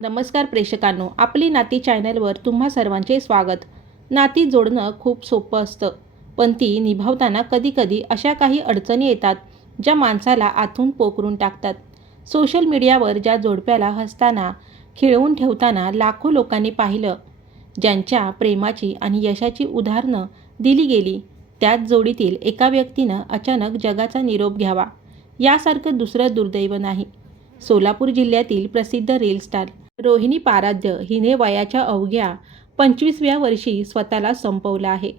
नमस्कार प्रेक्षकांनो, आपली नाती चॅनलवर तुम्हा सर्वांचे स्वागत. नाती जोडणं खूप सोपं असतं, पण ती निभावताना कधीकधी अशा काही अडचणी येतात ज्या माणसाला आतून पोखरून टाकतात. सोशल मीडियावर ज्या जोडप्याला हसताना खिळवून ठेवताना लाखो लोकांनी पाहिलं, ज्यांच्या प्रेमाची आणि यशाची उदाहरणं दिली गेली, त्याच जोडीतील एका व्यक्तीनं अचानक जगाचा निरोप घ्यावा, यासारखं दुसरं दुर्दैव नाही. सोलापूर जिल्ह्यातील प्रसिद्ध रील स्टार रोहिणी पाराध्य हिने वयाच्या अवघ्या 25व्या वर्षी स्वतःला संपवलं आहे.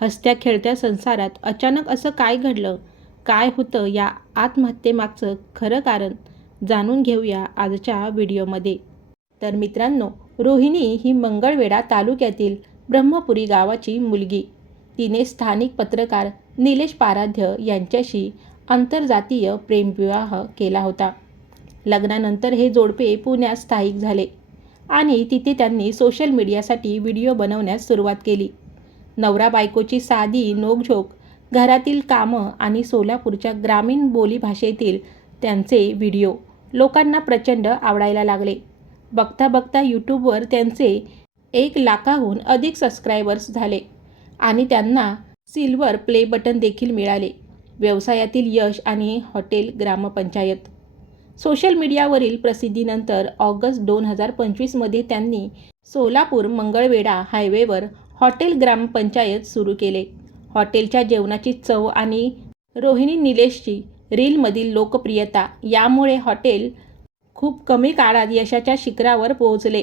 हसत्या खेळत्या संसारात अचानक असं काय घडलं, काय होतं या आत्महत्येमागचं खरं कारण जाणून घेऊया आजच्या व्हिडिओमध्ये. तर मित्रांनो, रोहिणी ही मंगळवेढा तालुक्यातील ब्रह्मपुरी गावाची मुलगी. तिने स्थानिक पत्रकार निलेश पाराध्य यांच्याशी आंतरजातीय प्रेमविवाह केला होता. लग्नानंतर हे जोडपे पुण्यात स्थायिक झाले आणि तिथे त्यांनी सोशल मीडियासाठी व्हिडिओ बनवण्यास सुरुवात केली. नवरा बायकोची साधी नोकझोक, घरातील कामं आणि सोलापूरच्या ग्रामीण बोलीभाषेतील त्यांचे व्हिडिओ लोकांना प्रचंड आवडायला लागले. बघता बघता यूट्यूबवर त्यांचे 1 लाखाहून अधिक सबस्क्रायबर्स झाले आणि त्यांना सिल्वर प्ले बटन देखील मिळाले. व्यवसायातील यश आणि हॉटेल ग्रामपंचायत. सोशल मीडियावरील प्रसिद्धीनंतर ऑगस्ट 2025मध्ये त्यांनी सोलापूर मंगळवेढा हायवेवर हॉटेल ग्रामपंचायत सुरू केले. हॉटेलच्या जेवणाची चव आणि रोहिणी निलेशची रीलमधील लोकप्रियता यामुळे हॉटेल खूप कमी काळात यशाच्या शिखरावर पोहोचले.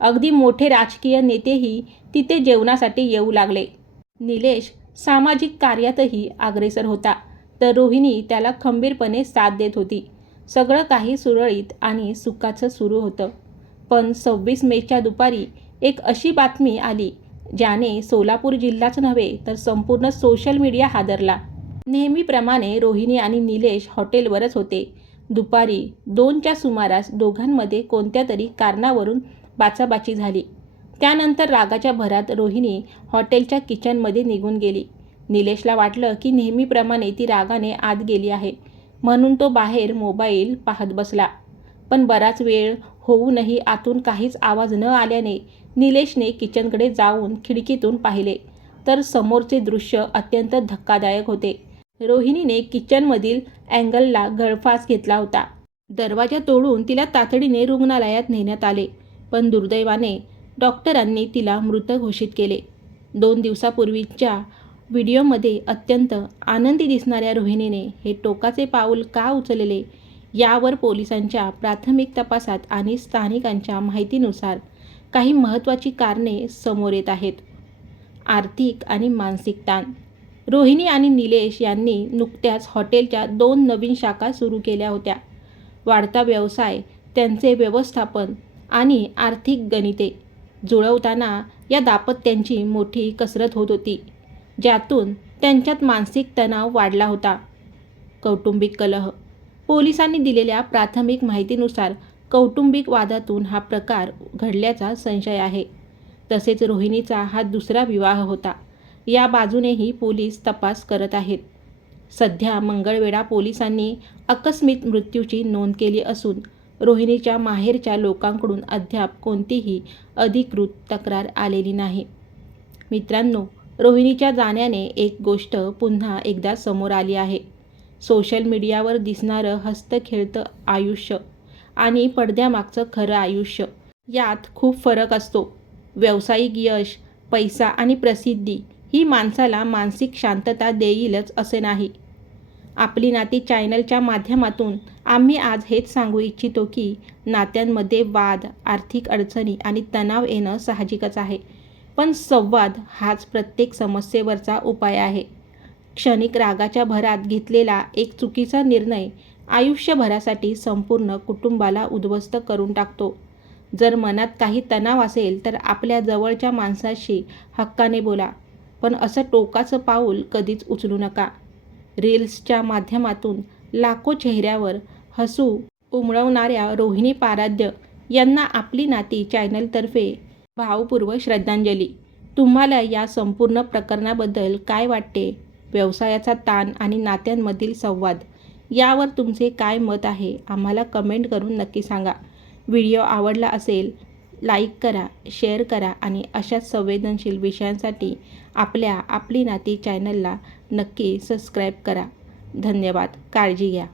अगदी मोठे राजकीय नेतेही तिथे जेवणासाठी येऊ लागले. निलेश सामाजिक कार्यातही अग्रेसर होता, तर रोहिणी त्याला खंबीरपणे साथ देत होती. सगळं काही सुरळीत आणि सुखाचं सुरू होतं. पण 26 मेच्या दुपारी एक अशी बातमी आली ज्याने सोलापूर जिल्हाच नव्हे तर संपूर्ण सोशल मीडिया हादरला. नेहमीप्रमाणे रोहिणी आणि निलेश हॉटेलवरच होते. दुपारी 2च्या सुमारास दोघांमध्ये कोणत्या तरी कारणावरून बाचाबाची झाली. त्यानंतर रागाच्या भरात रोहिणी हॉटेलच्या किचनमध्ये निघून गेली. निलेशला वाटलं की नेहमीप्रमाणे ती रागाने आत गेली आहे, म्हणून तो बाहेर मोबाईल पाहत बसला. पण बराच वेळ होऊनही आतून काहीच आवाज न आल्याने निलेशने किचनकडे जाऊन खिडकीतून पाहिले तर समोरचे दृश्य अत्यंत धक्कादायक होते. रोहिणीने किचनमधील अँगलला गळफास घेतला होता. दरवाजा तोडून तिला तातडीने रुग्णालयात नेण्यात आले, पण दुर्दैवाने डॉक्टरांनी तिला मृत घोषित केले. 2 दिवसापूर्वीच्या व्हिडिओमध्ये अत्यंत आनंदी दिसणाऱ्या रोहिणीने हे टोकाचे पाऊल का उचलले, यावर पोलिसांच्या प्राथमिक तपासात आणि स्थानिकांच्या माहितीनुसार काही महत्त्वाची कारणे समोर येत आहेत. आर्थिक आणि मानसिक ताण. रोहिणी आणि निलेश यांनी नुकत्याच हॉटेलच्या 2 नवीन शाखा सुरू केल्या होत्या. वाढता व्यवसाय, त्यांचे व्यवस्थापन आणि आर्थिक गणिते जुळवताना या दाम्पत्यांची मोठी कसरत होत होती, ज्यातून त्यांच्यात मानसिक तणाव वाढला होता. कौटुंबिक कलह. पोलिसांनी दिलेल्या प्राथमिक माहितीनुसार कौटुंबिक वादातून हा प्रकार घडल्याचा संशय आहे. तसेच रोहिणीचा हा दुसरा विवाह होता, या बाजूनेही पोलीस तपास करत आहेत. सध्या मंगळवेढा पोलिसांनी आकस्मिक मृत्यूची नोंद केली असून रोहिणीच्या माहेरच्या लोकांकडून अद्याप कोणतीही अधिकृत तक्रार आलेली नाही. मित्रांनो, रोहिणीच्या जाण्याने एक गोष्ट पुन्हा एकदा समोर आली आहे. सोशल मीडियावर दिसणारं हसतं-खेळतं आयुष्य आणि पडद्यामागचं खरं आयुष्य यात खूप फरक असतो. व्यावसायिक यश, पैसा आणि प्रसिद्धी ही माणसाला मानसिक शांतता देईलच असे नाही. आपली नाती चॅनलच्या माध्यमातून आम्ही आज हेच सांगू इच्छितो की नात्यांमध्ये वाद, आर्थिक अडचणी आणि तणाव येणं साहजिकच आहे, पण संवाद हाच प्रत्येक समस्येवरचा उपाय आहे. क्षणिक रागाच्या भरात घेतलेला एक चुकीचा निर्णय आयुष्यभरासाठी संपूर्ण कुटुंबाला उद्ध्वस्त करून टाकतो. जर मनात काही तणाव असेल तर आपल्या जवळच्या माणसाशी हक्काने बोला, पण असं टोकाचं पाऊल कधीच उचलू नका. रील्सच्या माध्यमातून लाखो चेहऱ्यावर हसू उमळवणाऱ्या रोहिणी पाराध्य यांना आपली नाती चॅनलतर्फे भावपूर्वक श्रद्धांजली. तुम्हाला या संपूर्ण प्रकरणाबद्दल काय वाटते? व्यवसायाचा ताण आणि नात्यांमधील संवाद यावर तुमचे काय मत आहे? आम्हाला कमेंट करून नक्की सांगा. व्हिडिओ आवडला असेल लाईक करा, शेअर करा आणि अशाच संवेदनशील विषयांसाठी आपली नाती चॅनलला नक्की सबस्क्राईब करा. धन्यवाद. काळजी घ्या.